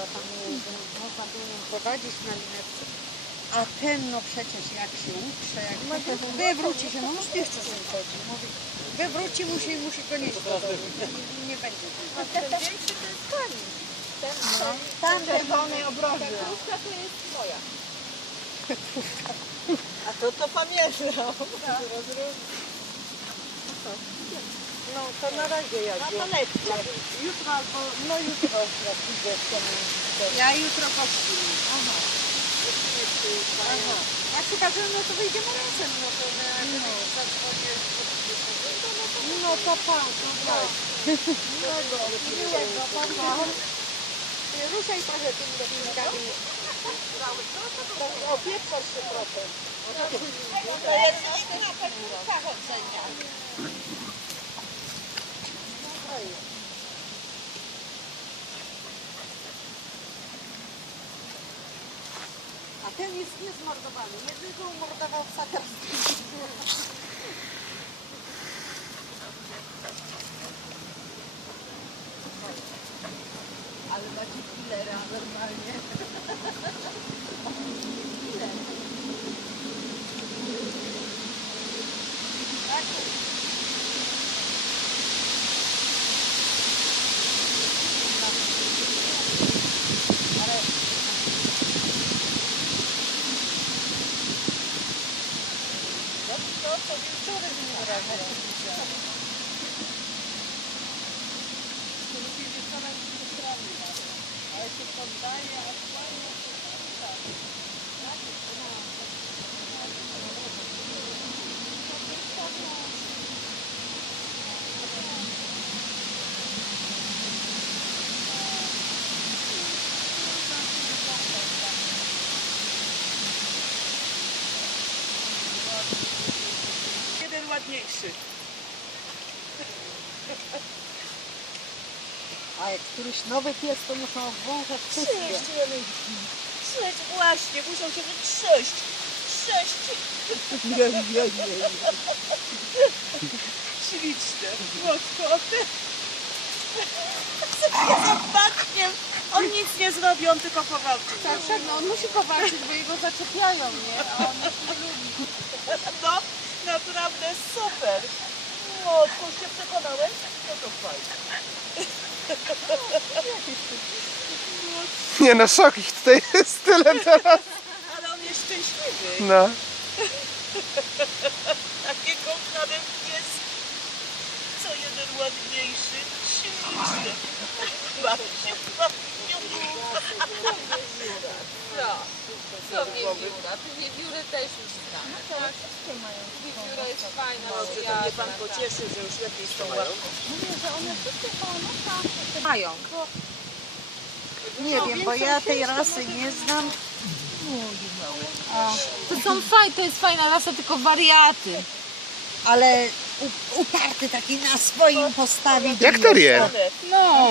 jeździła, tam. Można było ją prowadzić na linetce. A ten, no przecież jak się uprze, jak wywróci się, no już nie chce z nim chodzić. Mówi, wywróci musi, musi go nieść do domu. I nie będzie. A ten większy to jest pani. Ten, No, ten, czerwonej obroży. Ta krówka to jest moja. A to to pamiętam. No to na razie ja No to lepsze. Jutro albo, no jutro z temu. Ja jutro pośpię. Aha. Aha. Jak się każe, no to wyjdziemy razem, no to jak no. No to pan, no tak. Miłego, miłego, pan Ruszaj trochę tymi dopingami. Opieprzasz się trochę. To jest inna technika chodzenia. Ten jest niezmordowany. Jednego umordował w sakarskiej. No to co wieczorem nie wyrażę. Lubię wieczorem przystrany, ale się poddaje, a fajnie się poddaje. A jak któryś nowy pies, to muszą obwąchać wszystkie. Trześć, właśnie, muszą się wytrześć. Trześć. Śliczne. Słodko. Zobaczcie, On nic nie zrobi, on tylko powalczy. Tak, no on musi powalczyć, bo jego zaczepiają, nie? A on już nie lubi. no, naprawdę super. No, tylko się przekonałeś? No to fajnie. Nie no, szok ich tutaj jest tyle teraz. Ale on jest szczęśliwy. No. Takie kochane pies. Co jeden ładniejszy. Śliczny. Babciu, babciu. No, co wiewióra? Ty wiewiórę też już znamy, tak? Wiewióra jest fajna, Dobrze, to mnie pan pocieszy, że już lepiej z tą łapką. Mają. Nie wiem, bo ja tej rasy nie znam. To są fajne, to jest fajna rasa, tylko wariaty. Ale u- uparty taki na swoim postawie. Jak to je? Ale No,